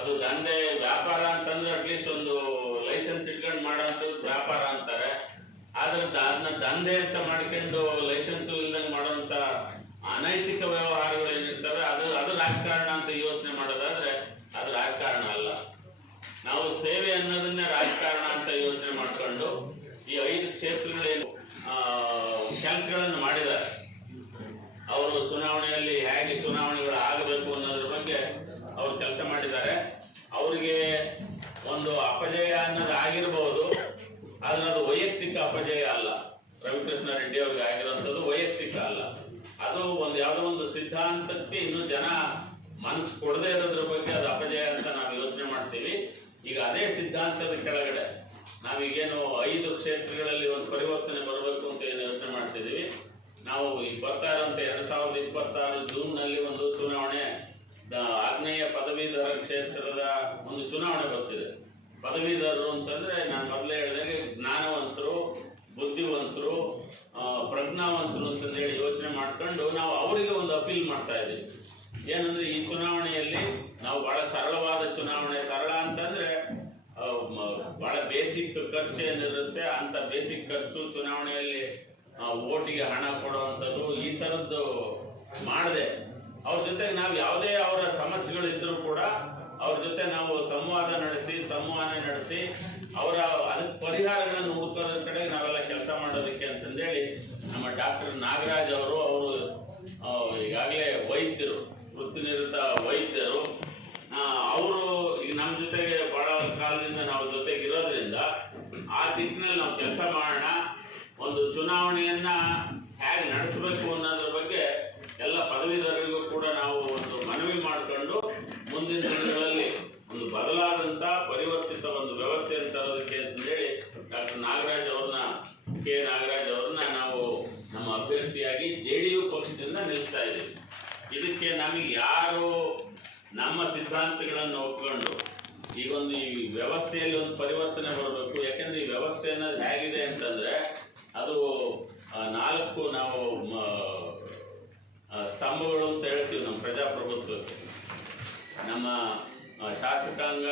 ಅದು ದಂಧೆ, ವ್ಯಾಪಾರ ಅಂತಂದ್ರೆ ಅಟ್ಲೀಸ್ಟ್ ಒಂದು ಲೈಸೆನ್ಸ್ ಇಟ್ಕೊಂಡು ಮಾಡೋದು ವ್ಯಾಪಾರ ಅಂತಾರೆ. ಆದ್ರೆ ಅದನ್ನ ದಂಧೆ ಅಂತ ಮಾಡ್ಕೊಂಡು ಲೈಸೆನ್ಸ್ ಇಲ್ದಂಗೆ ಮಾಡೋಂಥ ಅನೈತಿಕ ವ್ಯವಹಾರಗಳು ಏನಿರ್ತವೆ, ಅದು ಅದು ರಾಜಕಾರಣ ಅಂತ ಯೋಚನೆ ಮಾಡೋದಾದ್ರೆ ಅದು ರಾಜಕಾರಣ ಅಲ್ಲ. ನಾವು ಸೇವೆ ಅನ್ನೋದನ್ನೇ ರಾಜಕಾರಣ ಅಂತ ಯೋಚನೆ ಮಾಡಿಕೊಂಡು ಈ ಐದು ಕ್ಷೇತ್ರಗಳೇನು ಕೆಲಸಗಳನ್ನು ಮಾಡಿದ್ದಾರೆ. ಅವರು ಚುನಾವಣೆಯಲ್ಲಿ ಹೇಗೆ ಚುನಾವಣೆಗಳು ಆಗಬೇಕು ಅನ್ನೋದ್ರ ಬಗ್ಗೆ ಅವರು ಕೆಲಸ ಮಾಡಿದ್ದಾರೆ ಅವರಿಗೆ ಒಂದು ಅಪಜಯ ಅನ್ನೋದು ಆಗಿರಬಹುದು ಆದ್ರೆ ಅದು ವೈಯಕ್ತಿಕ ಅಪಜಯ ಅಲ್ಲ. ರವಿಕೃಷ್ಣ ರೆಡ್ಡಿ ಅವ್ರಿಗೆ ಆಗಿರುವಂಥದ್ದು ವೈಯಕ್ತಿಕ ಅಲ್ಲ. ಅದು ಒಂದು ಯಾವುದೋ ಒಂದು ಸಿದ್ಧಾಂತಕ್ಕೆ ಇನ್ನು ಜನ ಮನಸ್ಸು ಕೊಡದೇ ಇರೋದ್ರ ಬಗ್ಗೆ ಅದು ಅಪಜಯ ಅಂತ ನಾವು ಯೋಚನೆ ಮಾಡ್ತೀವಿ. ಈಗ ಅದೇ ಸಿದ್ಧಾಂತದ ಕೆಳಗಡೆ ನಾವೀಗೇನು ಐದು ಕ್ಷೇತ್ರಗಳಲ್ಲಿ ಒಂದು ಪರಿವರ್ತನೆ ಬರಬೇಕು ಅಂತ ಏನು ಯೋಚನೆ ಮಾಡ್ತಿದ್ದೀವಿ. ನಾವು ಇಪ್ಪತ್ತಾರಂತೆ ಇರುವಂತ ಎರಡ್ ಸಾವಿರದ ಇಪ್ಪತ್ತಾರು ಜೂನ್ನಲ್ಲಿ ಒಂದು ಚುನಾವಣೆ ಆಗ್ನೇಯ ಪದವೀಧರ ಕ್ಷೇತ್ರದ ಒಂದು ಚುನಾವಣೆ ಬರ್ತಿದೆ. ಪದವೀಧರರು ಅಂತಂದ್ರೆ ನಾನು ಮೊದಲೇ ಹೇಳಿದಾಗೆ ಜ್ಞಾನವಂತರು, ಬುದ್ಧಿವಂತರು ಪ್ರಜ್ಞಾವಂತರು ಅಂತಂದು ಹೇಳಿ ಯೋಚನೆ ಮಾಡ್ಕೊಂಡು ನಾವು ಅವರಿಗೆ ಒಂದು ಅಪೀಲ್ ಮಾಡ್ತಾ ಇದ್ದೀವಿ. ಏನಂದ್ರೆ ಈ ಚುನಾವಣೆಯಲ್ಲಿ ನಾವು ಬಹಳ ಸರಳವಾದ ಚುನಾವಣೆ, ಸರಳ ಅಂತಂದ್ರೆ ಬಹಳ ಬೇಸಿಕ್ ಖರ್ಚು ಏನಿರುತ್ತೆ ಅಂತ ಬೇಸಿಕ್ ಖರ್ಚು ಚುನಾವಣೆಯಲ್ಲಿ ಓಟಿಗೆ ಹಣ ಕೊಡುವಂಥದ್ದು ಈ ಥರದ್ದು ಮಾಡಿದೆ. ಅವ್ರ ಜೊತೆಗೆ ನಾವು ಯಾವುದೇ ಅವರ ಸಮಸ್ಯೆಗಳು ಇದ್ದರೂ ಕೂಡ ಅವ್ರ ಜೊತೆ ನಾವು ಸಂವಾದ ನಡೆಸಿ ಸಂವಹನ ನಡೆಸಿ, ಅವರ ಅದಕ್ಕೆ ಪರಿಹಾರಗಳನ್ನು ಹುಡುಕೋದ್ರ ಕಡೆ ನಾವೆಲ್ಲ ಕೆಲಸ ಮಾಡೋದಕ್ಕೆ ಅಂತಂದೇಳಿ ನಮ್ಮ ಡಾಕ್ಟರ್ ನಾಗರಾಜ್ ಅವರು ಅವರು ಈಗಾಗಲೇ ವೈದ್ಯರು, ವೃತ್ತಿನಿರತ ವೈದ್ಯರು. ಅವರು ಈಗ ನಮ್ಮ ಜೊತೆಗೆ ಬಹಳ ಕಾಲದಿಂದ ನಾವು ಜೊತೆಗೆ ಇರೋದ್ರಿಂದ ಆ ದಿಕ್ಕಿನಲ್ಲಿ ನಾವು ಕೆಲಸ ಮಾಡೋಣ, ಒಂದು ಚುನಾವಣೆಯನ್ನ ಹೇಗೆ ನಡೆಸಬೇಕು ಅನ್ನೋದ್ರ ಬಗ್ಗೆ ಎಲ್ಲ ಪದವೀಧರರಿಗೂ ಕೂಡ ನಾವು ಮುಂದಿನ ದಿನಗಳಲ್ಲಿ ಒಂದು ಬದಲಾದಂತ ಪರಿವರ್ತಿತ ಒಂದು ವ್ಯವಸ್ಥೆಯನ್ನು ತರೋದಕ್ಕೆ ಅಂತಂದೇಳಿ ಡಾಕ್ಟರ್ ನಾಗರಾಜ್ ಅವ್ರನ್ನ, ಕೆ ನಾಗರಾಜ್ ಅವ್ರನ್ನ ನಾವು ನಮ್ಮ ಅಭ್ಯರ್ಥಿಯಾಗಿ ಜೆ ಡಿ ಯು ಪಕ್ಷದಿಂದ ನಿಲ್ಲಿಸ್ತಾ ಇದ್ದೀವಿ. ಇದಕ್ಕೆ ನಮಗೆ ಯಾರು ನಮ್ಮ ಸಿದ್ಧಾಂತಗಳನ್ನು ಒಪ್ಕೊಂಡು ಈಗೊಂದು ಈ ವ್ಯವಸ್ಥೆಯಲ್ಲಿ ಒಂದು ಪರಿವರ್ತನೆ ಬರಬೇಕು, ಯಾಕೆಂದ್ರೆ ಈ ವ್ಯವಸ್ಥೆ ಅನ್ನೋದು ಹೇಗಿದೆ ಅಂತಂದ್ರೆ ಅದು ನಾಲ್ಕು ನಾವು ಸ್ತಂಭಗಳು ಅಂತ ಹೇಳ್ತೀವಿ ನಮ್ಮ ಪ್ರಜಾಪ್ರಭುತ್ವಕ್ಕೆ. ನಮ್ಮ ಶಾಸಕಾಂಗ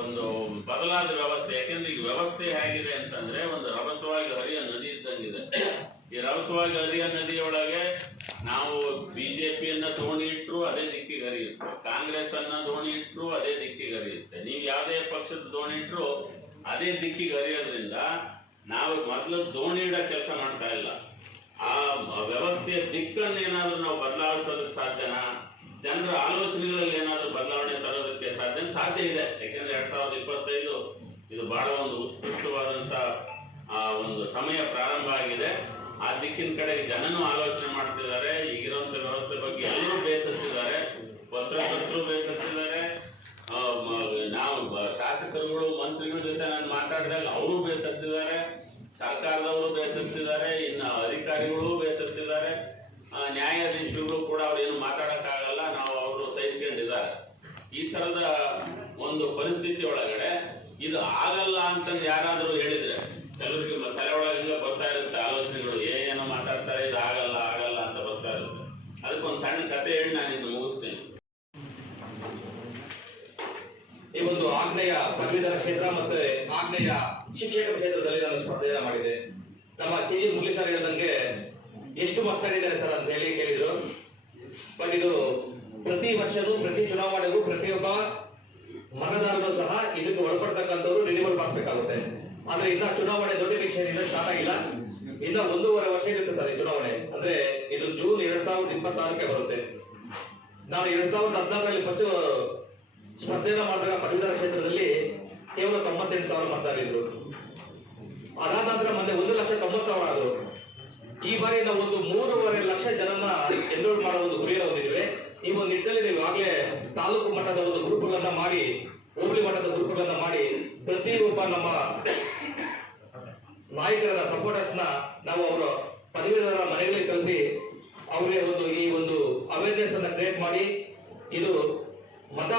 ಒಂದು ಬದಲಾದ ವ್ಯವಸ್ಥೆ, ಯಾಕೆಂದ್ರೆ ಈಗ ವ್ಯವಸ್ಥೆ ಹೇಗಿದೆ ಅಂತಂದ್ರೆ ಒಂದು ರಭಸವಾಗಿ ಹರಿಯ ನದಿ ಇದ್ದಂಗಿದೆ. ಈ ರಭಸವಾಗಿ ಹರಿಯ ನದಿಯೊಳಗೆ ನಾವು ಬಿಜೆಪಿಯನ್ನ ದೋಣಿ ಇಟ್ಟರು ಅದೇ ದಿಕ್ಕಿಗೆ ಹರಿಯುತ್ತೆ. ಕಾಂಗ್ರೆಸ್ ಅನ್ನ ದೋಣಿ ಇಟ್ಟರು ಅದೇ ದಿಕ್ಕಿಗೆ ಹರಿಯುತ್ತೆ. ನೀವು ಯಾವುದೇ ಪಕ್ಷದ ದೋಣಿ ಇಟ್ಟರು ಅದೇ ದಿಕ್ಕಿಗೆ ಹರಿಯೋದ್ರಿಂದ ನಾವು ಮೊದಲು ದೋಣಿ ಇಡೋ ಕೆಲಸ ಮಾಡ್ತಾ ಇಲ್ಲ. ಆ ವ್ಯವಸ್ಥೆಯ ದಿಕ್ಕನ್ನು ಏನಾದ್ರೂ ನಾವು ಬದಲಾಯಿಸೋದಕ್ಕೆ ಸಾಧ್ಯನಾ? ಜನರ ಆಲೋಚನೆಗಳಲ್ಲಿ ಏನಾದರೂ ಬದಲಾವಣೆ ತರೋದಕ್ಕೆ ಸಾಧ್ಯ ಸಾಧ್ಯ ಇದೆ. ಯಾಕೆಂದ್ರೆ ಎರಡ್ ಸಾವಿರದ ಇಪ್ಪತ್ತೈದು ಇದು ಬಹಳ ಒಂದು ಉತ್ಕೃಷ್ಟವಾದಂತ, ಆ, ಒಂದು ಸಮಯ ಪ್ರಾರಂಭ ಆಗಿದೆ. ಆ ದಿಕ್ಕಿನ ಕಡೆ ಜನನು ಆಲೋಚನೆ ಮಾಡ್ತಿದ್ದಾರೆ. ಈಗಿರುವಂತ ವ್ಯವಸ್ಥೆ ಬಗ್ಗೆ ಎಲ್ಲರೂ ಬೇಸತ್ತಿದ್ದಾರೆ. ಪತ್ರಕರ್ತರು ಬೇಸತ್ತಿದ್ದಾರೆ. ನಾವು ಶಾಸಕರುಗಳು, ಮಂತ್ರಿಗಳ ಜೊತೆ ನಾನು ಮಾತಾಡಿದಾಗ ಅವರು ಬೇಸತ್ತಿದ್ದಾರೆ. ಸರ್ಕಾರದವರು ಬೇಸತ್ತಿದ್ದಾರೆ. ಇನ್ನು ಅಧಿಕಾರಿಗಳು ಬೇಸತ್ತಿದ್ದಾರೆ. ಆ, ಕೂಡ ಅವ್ರೇನು ಮಾತಾಡೋಕ್ಕಾಗಲ್ಲ ನಾವು ಅವರು ಸಹಿಸ್ಕೊಂಡಿದ್ದಾರೆ. ಈ ತರದ ಒಂದು ಪರಿಸ್ಥಿತಿ ಒಳಗಡೆ ಇದು ಆಗಲ್ಲ ಅಂತಂದು ಯಾರಾದರೂ ಹೇಳಿದ್ರೆ ಕೆಲವರಿಗೆ ತಲೆ ಒಳಗಿಂದ ಬರ್ತಾ ಇರುತ್ತೆ ಆಲೋಚನೆಗಳು ಏನೋ ಮಾತಾಡ್ತಾರೆ ಇದು ಆಗಲ್ಲ ಆಗಲ್ಲ ಅಂತ ಬರ್ತಾ ಇರುತ್ತೆ. ಅದಕ್ಕೊಂದು ಸಣ್ಣ ಕತೆ ಹೇಳಿ ನಾನು ಇನ್ನು ಮುಗಿಸ್ತೇನೆ. ಈ ಒಂದು ಆಗ್ನೇಯ ಪದವೀಧರ ಕ್ಷೇತ್ರ ಮತ್ತೆ ಆಗ್ನೇಯ ಶಿಕ್ಷಕ ಕ್ಷೇತ್ರದಲ್ಲಿ ನಾನು ಸ್ಪರ್ಧೆಯನ್ನು ಮಾಡಿದೆ. ನಮ್ಮ ಸಿ. ಮುರಳಿ ಸರ್ ಎಷ್ಟು ಮಕ್ಕಳಿದ್ದಾರೆ ಸರ್ ಅಂತ ಹೇಳಿ ಕೇಳಿದ್ರು. ಬಟ್ ಇದು ಪ್ರತಿ ವರ್ಷವೂ ಪ್ರತಿ ಚುನಾವಣೆಗೂ, ಪ್ರತಿಯೊಬ್ಬ ಮತದಾರರು ಸಹ ಇದಕ್ಕೆ ಒಳಪಡ್ತಕ್ಕಂಥವ್ರು ರಿನಿವಲ್ ಮಾಡಬೇಕಾಗುತ್ತೆ ಆದ್ರೆ ಇನ್ನ ಚುನಾವಣೆ ದೊಡ್ಡ ವಿಷಯದಿಂದ ಸ್ಟಾರ್ಟ್ ಆಗಿಲ್ಲ. ಇನ್ನ ಒಂದೂವರೆ ವರ್ಷ ಇರುತ್ತೆ ಸರ್ ಈ ಚುನಾವಣೆ. ಅಂದ್ರೆ ಇದು ಜೂನ್ ಎರಡ್ ಸಾವಿರದ ಇಪ್ಪತ್ತಾರಕ್ಕೆ ಬರುತ್ತೆ. ನಾನು ಎರಡ್ ಸಾವಿರದ ಹದಿನಾರರಲ್ಲಿ ಮತ್ತು ಸ್ಪರ್ಧೆಯನ್ನ ಮಾಡಿದಾಗ ಪದವೀಧರ ಕ್ಷೇತ್ರದಲ್ಲಿ ಕೇವಲ ತೊಂಬತ್ತೆಂಟು ಸಾವಿರ ಮತದಾರರಿದ್ರು. ಅದಾದ ನಂತರ ಮೊನ್ನೆ ಒಂದು ಲಕ್ಷ ತೊಂಬತ್ತು ಸಾವಿರ ಆದ್ರು. ಈ ಬಾರಿ ನಾವು ಒಂದು ಮೂರುವರೆ ಲಕ್ಷ ಜನನ ಎನ್ರೋಲ್ ಮಾಡೋ ಒಂದು ಗುರಿಯ ಹೊಂದಿದ್ದೇವೆ ಈ ಒಂದು ನಿಟ್ಟಿನಲ್ಲಿ ನೀವು ಆಗ್ಲೇ ತಾಲೂಕು ಮಟ್ಟದ ಒಂದು ಗ್ರೂಪ್ಗಳನ್ನ ಮಾಡಿ, ಹೋಬಳಿ ಮಟ್ಟದ ಗ್ರೂಪ್ಗಳನ್ನ ಮಾಡಿ ಪ್ರತಿಯೊಬ್ಬ ನಮ್ಮ ನಾಯಕರ ಸಪೋರ್ಟರ್ಸ್ ನಾವು ಅವರ ಪದವೀಧರ ಮನೆಗಳಿಗೆ ಕಳಿಸಿ ಅವರೇ ಒಂದು ಈ ಒಂದು ಅವೇರ್ನೆಸ್ ಅನ್ನ ಕ್ರಿಯೇಟ್ ಮಾಡಿ, ಇದು ಮತ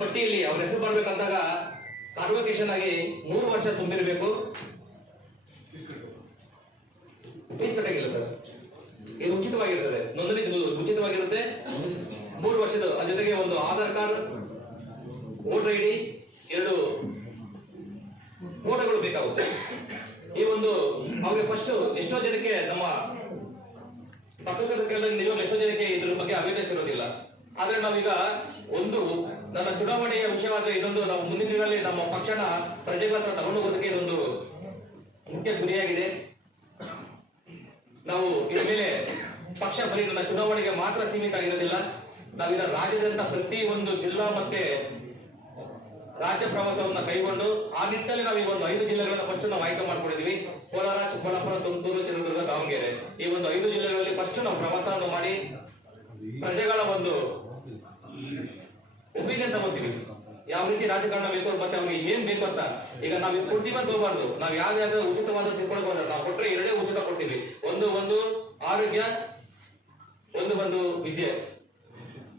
ಪಟ್ಟಿಯಲ್ಲಿ ಅವ್ರ ಹೆಸರು ಬರ್ಬೇಕಂದಾಗ ಕಾನ್ವಕೇಶನ್ ಆಗಿ ಮೂರು ವರ್ಷ ತುಂಬಿರಬೇಕು. ಫೀಸ್ ಕಟ್ಟಾಗಿಲ್ಲ ಸರ್ ಇದು ಉಚಿತವಾಗಿರ್ತದೆ. ನೋಂದಣಿ ಉಚಿತವಾಗಿರುತ್ತೆ. ಮೂರು ವರ್ಷದ ಜೊತೆಗೆ ಒಂದು Aadhaar card, voter I D, ಎರಡು ಫೋಟೋಗಳು ಬೇಕಾಗುತ್ತೆ. ಈ ಒಂದು ಅವ್ರಿಗೆ ಫಸ್ಟ್ ಎಷ್ಟೋ ಜನಕ್ಕೆ ನಮ್ಮ ಪತ್ರಕರ್ತರ ನಿಜವಾಗ್ಲೂ ಎಷ್ಟೋ ಜನಕ್ಕೆ ಇದ್ರ ಬಗ್ಗೆ ಅವೇರ್ನೆಸ್ ಇರೋದಿಲ್ಲ. ಆದ್ರೆ ನಾವೀಗ ಒಂದು ನನ್ನ ಚುನಾವಣೆಯ ವಿಷಯವಾದ್ರೆ ಇದೊಂದು ನಾವು ಮುಂದಿನ ದಿನಗಳಲ್ಲಿ ನಮ್ಮ ಪಕ್ಷನ ಪ್ರಜೆಗಳ ತಗೊಂಡು ಹೋಗೋದಕ್ಕೆ ಇದೊಂದು ಮುಖ್ಯ ಗುರಿಯಾಗಿದೆ. ನಾವು ಇದ್ರ ಮೇಲೆ ಪಕ್ಷ ಬರೀ ಚುನಾವಣೆಗೆ ಮಾತ್ರ ಸೀಮಿತ ಆಗಿರೋದಿಲ್ಲ. ನಾವಿನ ರಾಜ್ಯದಂತ ಪ್ರತಿ ಒಂದು ಜಿಲ್ಲಾ ಮತ್ತೆ ರಾಜ್ಯ ಪ್ರವಾಸವನ್ನ ಕೈಗೊಂಡು ಆ ನಿಟ್ಟಿನಲ್ಲಿ ನಾವು ಈ ಒಂದು ಐದು ಜಿಲ್ಲೆಗಳನ್ನ ಫಸ್ಟ್ ನಾವು ಆಯ್ಕೆ ಮಾಡ್ಕೊಂಡಿದ್ವಿ. ಕೋಲಾರ, ಚಿಕ್ಕಬಳ್ಳಾಪುರ, ತುಮಕೂರು, ಚಿತ್ರದುರ್ಗ, ದಾವಣಗೆರೆ. ಈ ಒಂದು ಐದು ಜಿಲ್ಲೆಗಳಲ್ಲಿ ಫಸ್ಟ್ ನಾವು ಪ್ರವಾಸವನ್ನು ಮಾಡಿ ಪ್ರಜೆಗಳ ಒಂದು ಒಪಿನಿಯನ್ ತಗೋತೀವಿ. ಯಾವ ರೀತಿ ರಾಜಕಾರಣ ಬೇಕು, ಮತ್ತೆ ಅವ್ರಿಗೆ ಏನ್ ಬೇಕು ಅಂತ. ಈಗ ನಾವ್ ಪೂರ್ತಿ ಅಂತ ಹೋಗ್ಬಾರ್ದು ನಾವ್ ಯಾವ್ದಾದ್ರು ಉಚಿತವಾದ ತಿಳ್ಕೊಳ್ಬಾರ್ದು ನಾವು ಕೊಟ್ಟರೆ ಎರಡೇ ಉಚಿತ ಕೊಡ್ತೀವಿ. ಒಂದು ಒಂದು ಆರೋಗ್ಯ, ಒಂದು ಒಂದು ವಿದ್ಯೆ.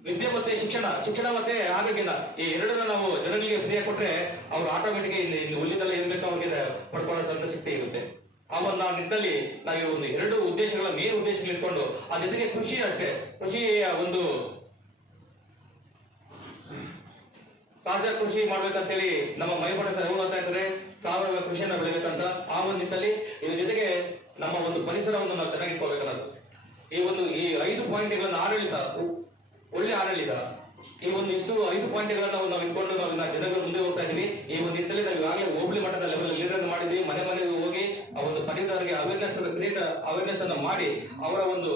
ವಿದ್ಯೆ ಮತ್ತೆ ಶಿಕ್ಷಣ ಶಿಕ್ಷಣ ಮತ್ತೆ ಆರೋಗ್ಯನ. ಈ ಎರಡನ್ನ ನಾವು ಜನರಿಗೆ ಫ್ರೀ ಕೊಟ್ರೆ ಅವ್ರು ಆಟೋಮೆಟಿಕ್ ಇಲ್ಲಿ ಹುಲ್ಲಿನಲ್ಲಿ ಏನ್ ಬೇಕೋ ಅವ್ರಿಗೆ ಪಡ್ಕೊಳ್ಳೋದಂತ ಶಕ್ತಿ ಇರುತ್ತೆ. ಆ ಒಂದು ಆ ನಿಟ್ಟಿನಲ್ಲಿ ನಾವು ಒಂದು ಎರಡು ಉದ್ದೇಶಗಳ ಮೇನ್ ಉದ್ದೇಶಗಳು ಇಟ್ಕೊಂಡು ಆ ಜೊತೆಗೆ ಕೃಷಿ ಅಷ್ಟೇ. ಕೃಷಿಯ ಒಂದು ಸಹಜ ಕೃಷಿ ಮಾಡ್ಬೇಕಂತೇಳಿ ನಮ್ಮ ಮೈಬಡ ಸರ್ ಹೋಗ್ತಾ ಸಾವಯವ ಕೃಷಿಯನ್ನ ಬೆಳಿಬೇಕಂತ ಆ ಒಂದು ನಿಟ್ಟಿನಲ್ಲಿ ಇದ್ರ ಜೊತೆಗೆ ನಮ್ಮ ಒಂದು ಪರಿಸರವನ್ನು ನಾವು ಚೆನ್ನಾಗಿ ಇಟ್ಕೋಬೇಕನ್ನೋದು ಈ ಒಂದು ಈ ಐದು ಪಾಯಿಂಟ್ಗಳನ್ನ ಆಡಳಿತ ಒ- ಒಳ್ಳೆ ಆಡಳಿತ ಈ ಒಂದು ಇಷ್ಟು ಐದು ನಾವು ನಾವು ಇಟ್ಕೊಂಡು ನಾವು ಜನಗಳು ಮುಂದೆ ಹೋಗ್ತಾ ಇದೀವಿ. ಈ ಒಂದು ನಿಟ್ಟಿನಲ್ಲಿ ನಾವು ಈಗಾಗಲೇ ಹೋಬಳಿ ಮಟ್ಟದ ಲೆವೆಲ್ ಲೀಡರ್ ಮಾಡಿದ್ವಿ. ಮನೆ ಮನೆಗೆ ಹೋಗಿ ಆ ಒಂದು ಪಡೆದವರಿಗೆ ಅವೇರ್ನೆಸ್ ಅವೇರ್ನೆಸ್ ಅನ್ನ ಮಾಡಿ ಅವರ ಒಂದು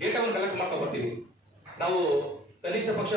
ಡೇಟಾವನ್ನು ಕಲೆಕ್ಟ್ ಮಾಡ್ಕೊಂಡು ಬರ್ತೀವಿ. ನಾವು ಕನಿಷ್ಠ ಪಕ್ಷ